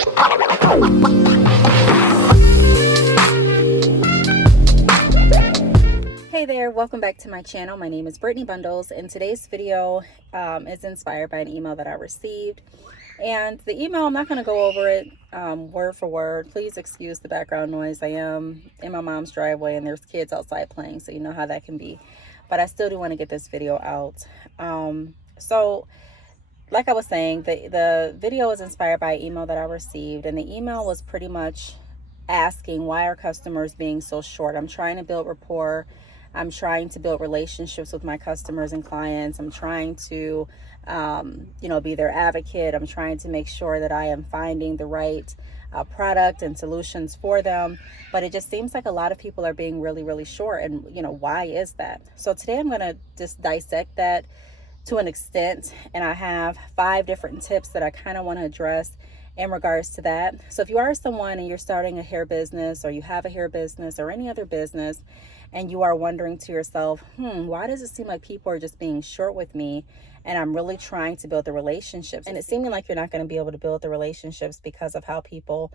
Hey there, welcome back to my channel. My name is Brittany Bundles, and today's video is inspired by an email that I received. And the email, I'm not going to go over it word for word. Please excuse the background noise. I am in my mom's driveway and there's kids outside playing, so you know how that can be. But I still do want to get this video out. So like I was saying, the video is inspired by an email that I received, and the email was pretty much asking, why are customers being so short? I'm trying to build rapport. I'm trying to build relationships with my customers and clients. I'm trying to, be their advocate. I'm trying to make sure that I am finding the right product and solutions for them. But it just seems like a lot of people are being really, really short. And, why is that? So today I'm going to just dissect that to an extent. And I have 5 different tips that I kind of want to address in regards to that. So if you are someone and you're starting a hair business, or you have a hair business or any other business, and you are wondering to yourself, why does it seem like people are just being short with me, and I'm really trying to build the relationships, and it's seeming like you're not going to be able to build the relationships because of how people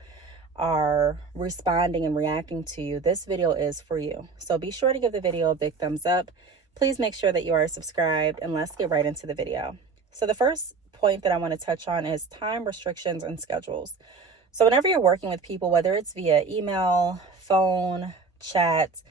are responding and reacting to you, this video is for you. So be sure to give the video a big thumbs up. Please make sure that you are subscribed, and let's get right into the video. So the first point that I want to touch on is time restrictions and schedules. So whenever you're working with people, whether it's via email, phone, chat,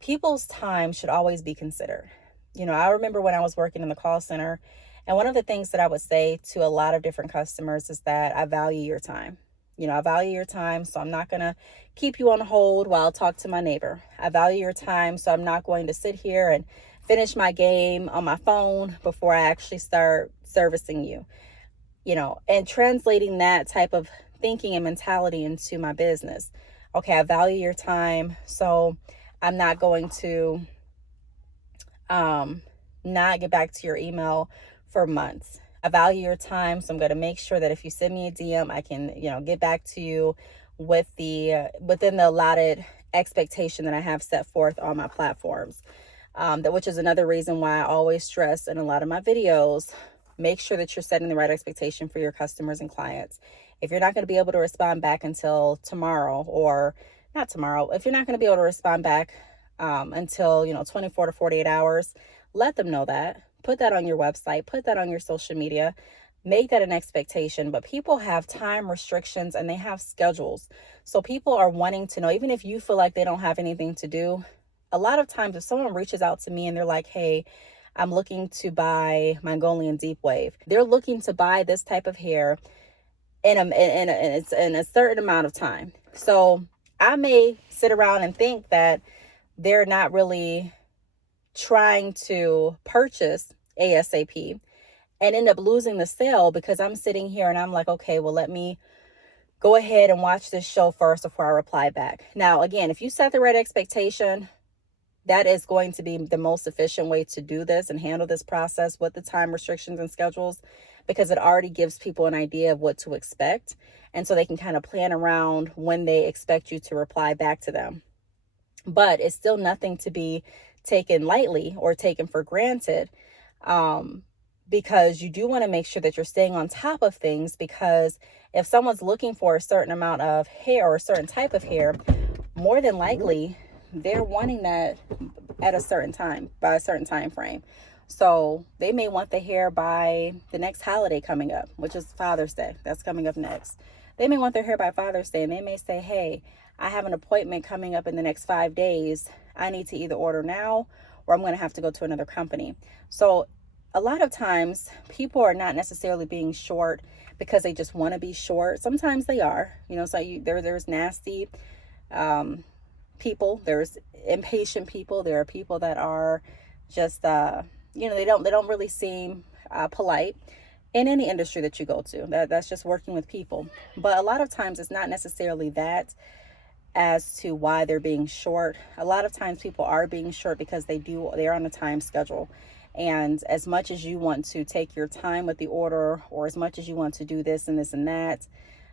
people's time should always be considered. I remember when I was working in the call center, and one of the things that I would say to a lot of different customers is that I value your time. I value your time, so I'm not going to keep you on hold while I talk to my neighbor. I value your time, so I'm not going to sit here and finish my game on my phone before I actually start servicing you. And translating that type of thinking and mentality into my business. Okay, I value your time, so I'm not going to not get back to your email for months. I value your time, so I'm going to make sure that if you send me a DM, I can, get back to you with within the allotted expectation that I have set forth on my platforms. Which is another reason why I always stress in a lot of my videos, make sure that you're setting the right expectation for your customers and clients. If you're not going to be able to respond back until tomorrow, or not tomorrow, if you're not going to be able to respond back until 24 to 48 hours, let them know that. Put that on your website, put that on your social media, make that an expectation. But people have time restrictions and they have schedules, so people are wanting to know, even if you feel like they don't have anything to do. A lot of times if someone reaches out to me and they're like, hey, I'm looking to buy Mongolian deep wave, they're looking to buy this type of hair in a certain amount of time. So I may sit around and think that they're not really trying to purchase ASAP and end up losing the sale because I'm sitting here and I'm like, okay, well, let me go ahead and watch this show first before I reply back. Now, again, if you set the right expectation, that is going to be the most efficient way to do this and handle this process with the time restrictions and schedules, because it already gives people an idea of what to expect. And so they can kind of plan around when they expect you to reply back to them. But it's still nothing to be taken lightly or taken for granted, because you do want to make sure that you're staying on top of things, because if someone's looking for a certain amount of hair or a certain type of hair, more than likely they're wanting that at a certain time, by a certain time frame. So they may want the hair by the next holiday coming up, which is Father's Day. That's coming up next. They may want their hair by Father's Day, and they may say, hey, I have an appointment coming up in the next 5 days. I need to either order now, or I'm going to have to go to another company. So a lot of times people are not necessarily being short because they just want to be short. Sometimes they are, so there's nasty people, there's impatient people, there are people that are just they don't really seem polite in any industry that you go to. That's just working with people. But a lot of times it's not necessarily that as to why they're being short. A lot of times people are being short because they're on a time schedule. And as much as you want to take your time with the order, or as much as you want to do this and this and that,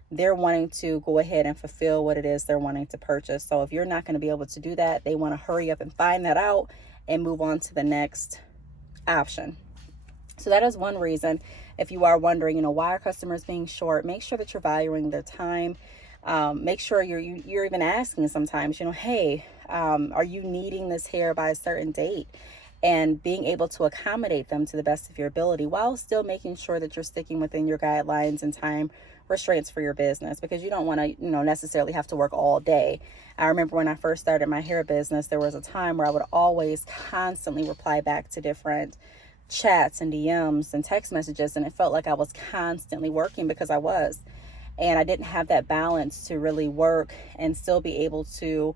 they're wanting to go ahead and fulfill what it is they're wanting to purchase. So if you're not going to be able to do that, they want to hurry up and find that out and move on to the next option. So that is one reason. If you are wondering, why are customers being short, make sure that you're valuing their time. Make sure you're even asking sometimes, hey, are you needing this hair by a certain date? And being able to accommodate them to the best of your ability while still making sure that you're sticking within your guidelines and time restraints for your business, because you don't want to, necessarily have to work all day. I remember when I first started my hair business, there was a time where I would always constantly reply back to different chats and DMs and text messages, and it felt like I was constantly working, because I was. And I didn't have that balance to really work and still be able to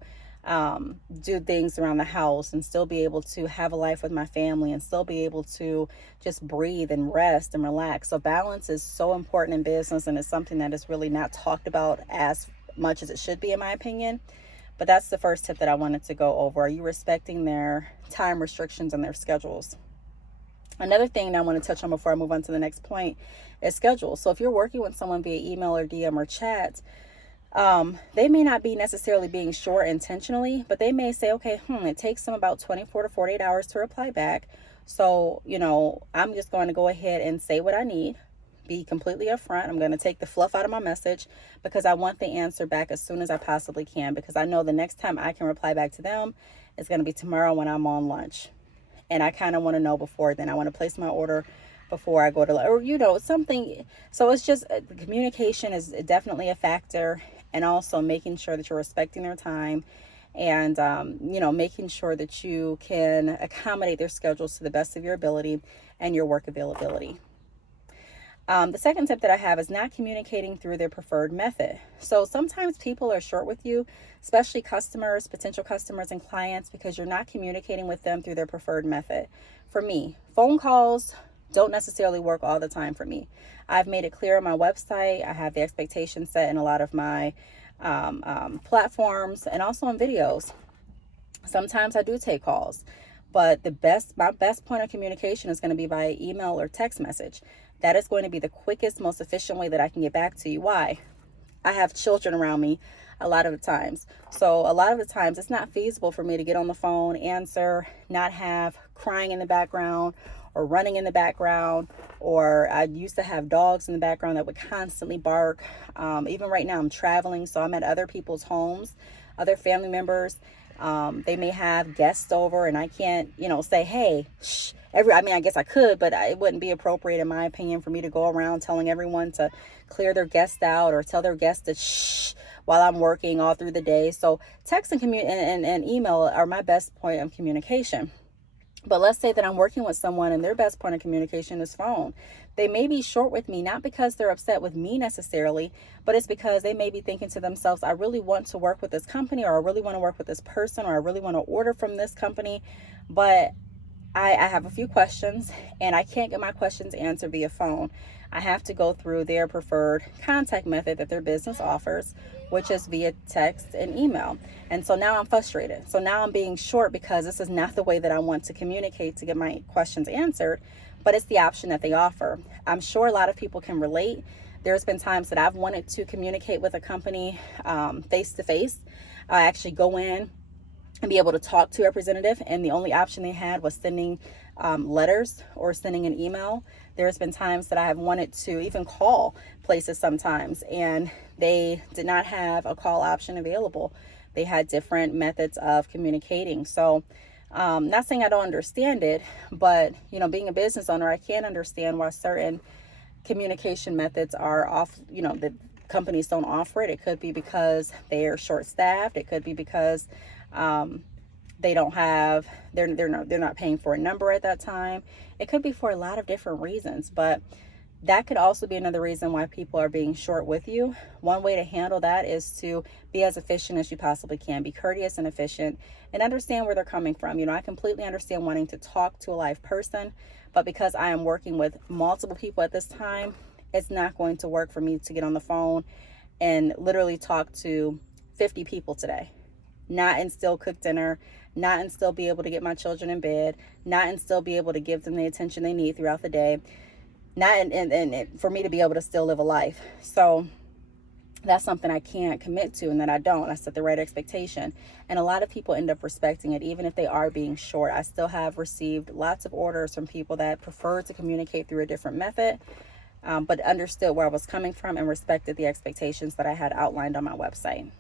do things around the house, and still be able to have a life with my family, and still be able to just breathe and rest and relax. So balance is so important in business, and it's something that is really not talked about as much as it should be, in my opinion. But that's the first tip that I wanted to go over. Are you respecting their time restrictions and their schedules? Another thing that I want to touch on before I move on to the next point is schedule. So if you're working with someone via email or DM or chat, they may not be necessarily being short intentionally, but they may say, okay, it takes them about 24 to 48 hours to reply back. So, I'm just going to go ahead and say what I need, be completely upfront. I'm going to take the fluff out of my message, because I want the answer back as soon as I possibly can, because I know the next time I can reply back to them is going to be tomorrow when I'm on lunch. And I kind of want to know before then. I want to place my order before I go to, or, something. So it's just, communication is definitely a factor. And also making sure that you're respecting their time, and, making sure that you can accommodate their schedules to the best of your ability and your work availability. The second tip that I have is not communicating through their preferred method. So sometimes people are short with you, especially customers, potential customers and clients, because you're not communicating with them through their preferred method. For me, phone calls don't necessarily work all the time for me. I've made it clear on my website. I have the expectation set in a lot of my platforms, and also on videos. Sometimes I do take calls, but my best point of communication is going to be via email or text message. That is going to be the quickest, most efficient way that I can get back to you. Why? I have children around me a lot of the times. So a lot of the times it's not feasible for me to get on the phone, answer, not have crying in the background or running in the background, or I used to have dogs in the background that would constantly bark. Even right now I'm traveling, so I'm at other people's homes, other family members. They may have guests over, and I can't, say, hey, shh. I guess I could, but it wouldn't be appropriate, in my opinion, for me to go around telling everyone to clear their guests out, or tell their guests to shh while I'm working all through the day. So text and email are my best point of communication. But let's say that I'm working with someone and their best point of communication is phone. They may be short with me, not because they're upset with me necessarily, but it's because they may be thinking to themselves, I really want to work with this company, or I really want to work with this person, or I really want to order from this company, but I have a few questions and I can't get my questions answered via phone. I have to go through their preferred contact method that their business offers, which is via text and email. And so now I'm frustrated. So now I'm being short, because this is not the way that I want to communicate to get my questions answered, but it's the option that they offer. I'm sure a lot of people can relate. There's been times that I've wanted to communicate with a company face to face. I actually go in and be able to talk to a representative, and the only option they had was sending letters or sending an email. There's been times that I have wanted to even call places sometimes, and they did not have a call option available. They had different methods of communicating. So not saying I don't understand it, but being a business owner, I can't understand why certain communication methods are off, the companies don't offer it. It could be because they are short staffed. It could be because they don't have, they're not paying for a number at that time. It could be for a lot of different reasons, but that could also be another reason why people are being short with you. One way to handle that is to be as efficient as you possibly can. Be courteous and efficient, and understand where they're coming from. I completely understand wanting to talk to a live person, but because I am working with multiple people at this time, it's not going to work for me to get on the phone and literally talk to 50 people today. Not and still cook dinner, not and still be able to get my children in bed, not and still be able to give them the attention they need throughout the day, not and for me to be able to still live a life. So that's something I can't commit to, and that I set the right expectation. And a lot of people end up respecting it, even if they are being short. I still have received lots of orders from people that prefer to communicate through a different method, but understood where I was coming from and respected the expectations that I had outlined on my website.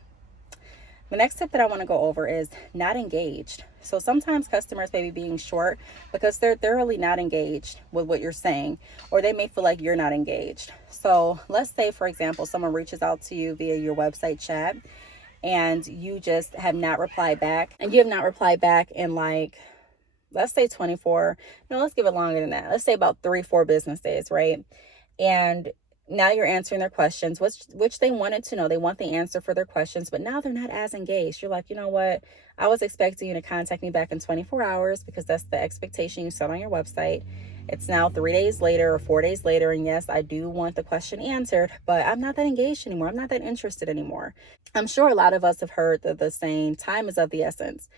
The next tip that I want to go over is not engaged. So sometimes customers may be being short because they're thoroughly not engaged with what you're saying, or they may feel like you're not engaged. So let's say, for example, someone reaches out to you via your website chat and you just have not replied back, and you have not replied back in, like, let's say 24, no, let's give it longer than that. Let's say about 3-4 business days, right? And now you're answering their questions, which they wanted to know. They want the answer for their questions, but now they're not as engaged. You're like, you know what? I was expecting you to contact me back in 24 hours because that's the expectation you set on your website. It's now 3 days later or 4 days later. And yes, I do want the question answered, but I'm not that engaged anymore. I'm not that interested anymore. I'm sure a lot of us have heard the saying, time is of the essence.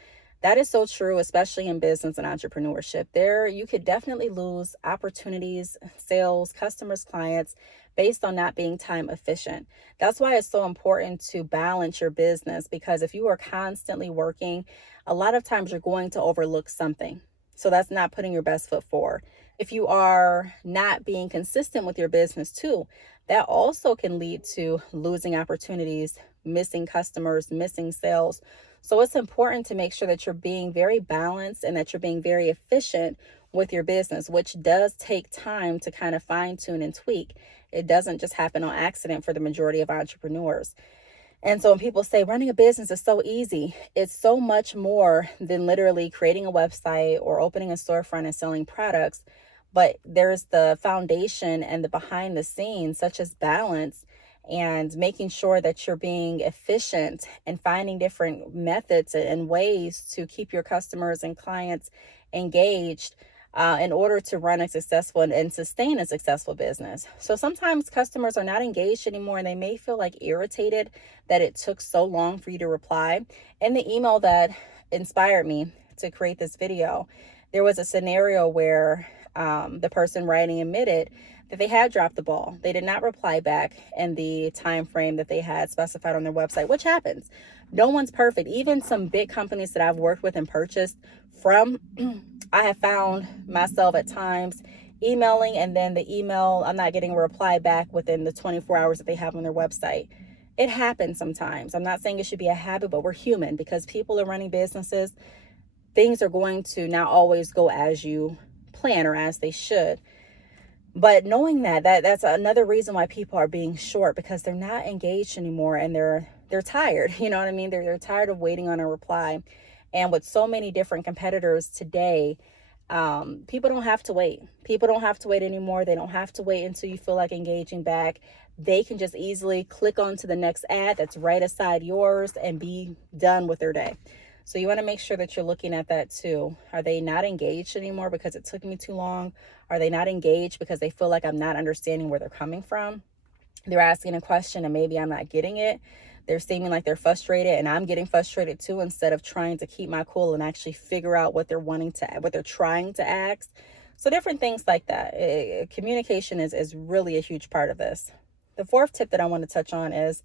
That is so true, especially in business and entrepreneurship. There, you could definitely lose opportunities, sales, customers, clients based on not being time efficient. That's why it's so important to balance your business, because if you are constantly working, a lot of times you're going to overlook something. So that's not putting your best foot forward. If you are not being consistent with your business too, that also can lead to losing opportunities, missing customers, missing sales. So it's important to make sure that you're being very balanced and that you're being very efficient with your business, which does take time to kind of fine tune and tweak. It doesn't just happen on accident for the majority of entrepreneurs. And so when people say running a business is so easy, it's so much more than literally creating a website or opening a storefront and selling products. But there's the foundation and the behind the scenes, such as balance and making sure that you're being efficient and finding different methods and ways to keep your customers and clients engaged in order to run a successful and sustain a successful business. So sometimes customers are not engaged anymore, and they may feel like irritated that it took so long for you to reply. In the email that inspired me to create this video, there was a scenario where the person writing admitted that they had dropped the ball. They did not reply back in the time frame that they had specified on their website, which happens. No one's perfect. Even some big companies that I've worked with and purchased from, I have found myself at times emailing, and then the email, I'm not getting a reply back within the 24 hours that they have on their website. It happens sometimes. I'm not saying it should be a habit, but we're human. Because people are running businesses, things are going to not always go as you plan or as they should. But knowing that's another reason why people are being short, because they're not engaged anymore, and they're tired. You know what I mean? They're tired of waiting on a reply. And with so many different competitors today, people don't have to wait. People don't have to wait anymore. They don't have to wait until you feel like engaging back. They can just easily click on to the next ad that's right aside yours and be done with their day. So you want to make sure that you're looking at that too. Are they not engaged anymore because it took me too long? Are they not engaged because they feel like I'm not understanding where they're coming from? They're asking a question and maybe I'm not getting it. They're seeming like they're frustrated, and I'm getting frustrated too, instead of trying to keep my cool and actually figure out what they're trying to ask. So different things like that. Communication is really a huge part of this. The fourth tip that I want to touch on is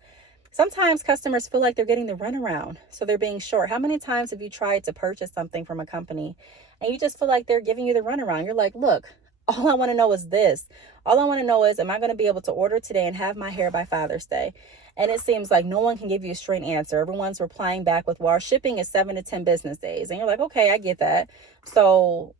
sometimes customers feel like they're getting the runaround, so they're being short. How many times have you tried to purchase something from a company and you just feel like they're giving you the runaround? You're like, look, all I want to know is this. All I want to know is, am I going to be able to order today and have my hair by Father's Day? And it seems like no one can give you a straight answer. Everyone's replying back with, well, our shipping is 7 to 10 business days. And you're like, okay, I get that. So,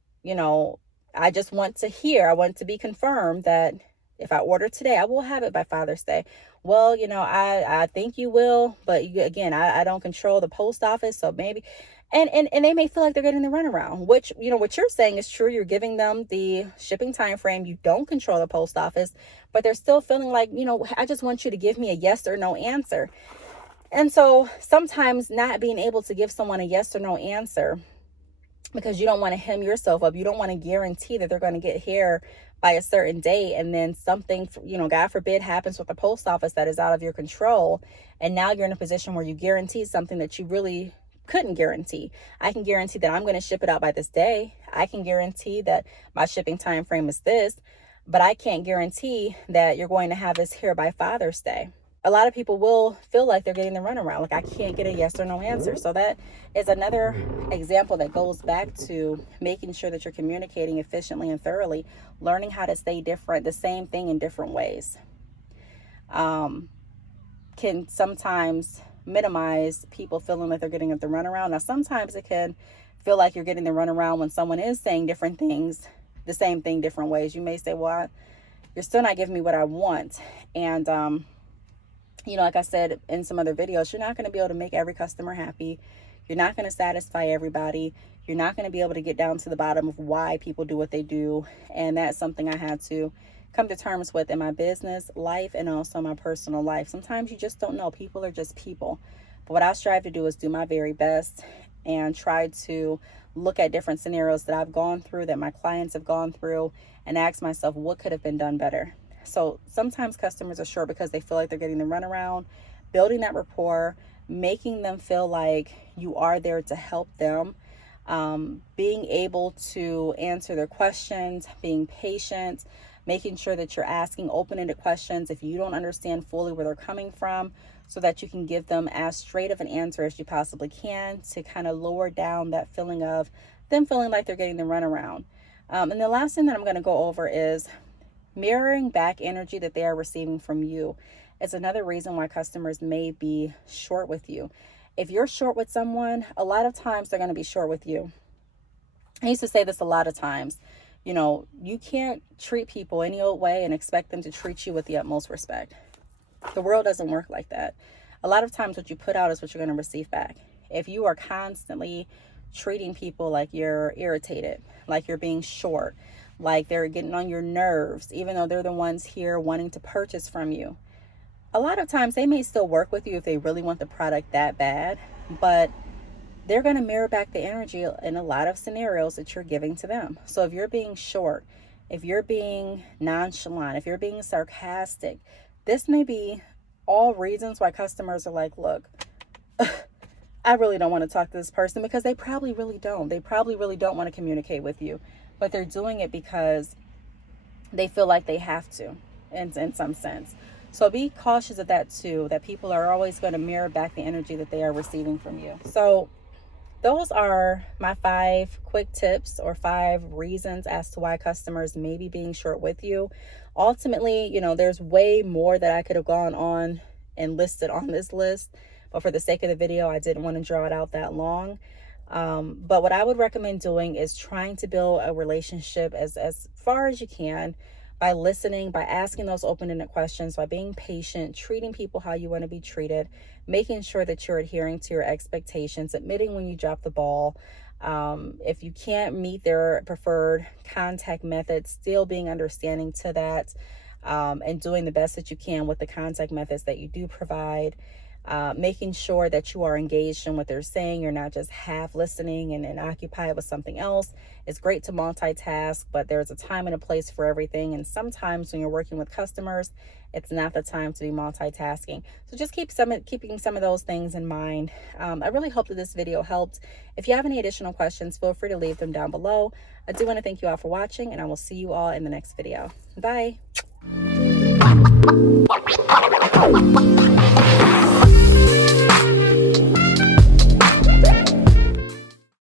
I just want to be confirmed that if I order today, I will have it by Father's Day. Well, I think you will, but again, I don't control the post office, so maybe, and they may feel like they're getting the runaround, which, what you're saying is true. You're giving them the shipping time frame. You don't control the post office, but they're still feeling like, I just want you to give me a yes or no answer. And so sometimes not being able to give someone a yes or no answer because you don't want to hem yourself up. You don't want to guarantee that they're going to get here by a certain date, and then something, God forbid, happens with the post office that is out of your control. And now you're in a position where you guarantee something that you really couldn't guarantee. I can guarantee that I'm going to ship it out by this day. I can guarantee that my shipping time frame is this, but I can't guarantee that you're going to have this here by Father's Day. a lot of people will feel like they're getting the runaround. Like, I can't get a yes or no answer. So that is another example that goes back to making sure that you're communicating efficiently and thoroughly, learning how to say the same thing in different ways. Can sometimes minimize people feeling like they're getting the runaround. Now, sometimes it can feel like you're getting the runaround when someone is saying different things, the same thing, different ways. You may say, well, you're still not giving me what I want. And, like I said in some other videos, you're not going to be able to make every customer happy. You're not going to satisfy everybody. You're not going to be able to get down to the bottom of why people do what they do. And that's something I had to come to terms with in my business life and also my personal life. Sometimes you just don't know. People are just people. But what I strive to do is do my very best and try to look at different scenarios that I've gone through, that my clients have gone through, and ask myself, what could have been done better? So sometimes customers are short because they feel like they're getting the runaround. Building that rapport, making them feel like you are there to help them, being able to answer their questions, being patient, making sure that you're asking open-ended questions if you don't understand fully where they're coming from, so that you can give them as straight of an answer as you possibly can to kind of lower down that feeling of them feeling like they're getting the runaround. And the last thing that I'm going to go over is mirroring back energy that they are receiving from you. It's another reason why customers may be short with you. If you're short with someone, a lot of times they're going to be short with you. I used to say this a lot of times. You can't treat people any old way and expect them to treat you with the utmost respect. The world doesn't work like that. A lot of times what you put out is what you're going to receive back. If you are constantly treating people like you're irritated, like you're being short, like they're getting on your nerves, even though they're the ones here wanting to purchase from you, a lot of times they may still work with you if they really want the product that bad, but they're going to mirror back the energy in a lot of scenarios that you're giving to them. So if you're being short, if you're being nonchalant, if you're being sarcastic, this may be all reasons why customers are like, look, I really don't want to talk to this person, because they probably really don't. They probably really don't want to communicate with you, but they're doing it because they feel like they have to in some sense. So be cautious of that too, that people are always going to mirror back the energy that they are receiving from you. So those are my 5 quick tips, or 5 reasons as to why customers may be being short with you. Ultimately, there's way more that I could have gone on and listed on this list, but for the sake of the video, I didn't want to draw it out that long. But what I would recommend doing is trying to build a relationship as far as you can, by listening, by asking those open-ended questions, by being patient, treating people how you want to be treated, making sure that you're adhering to your expectations, admitting when you drop the ball. If you can't meet their preferred contact method, still being understanding to that, and doing the best that you can with the contact methods that you do provide. Making sure that you are engaged in what they're saying. You're not just half listening and occupied with something else. It's great to multitask, but there's a time and a place for everything. And sometimes when you're working with customers, it's not the time to be multitasking. So just keeping some of those things in mind. I really hope that this video helped. If you have any additional questions, feel free to leave them down below. I do want to thank you all for watching, and I will see you all in the next video. Bye.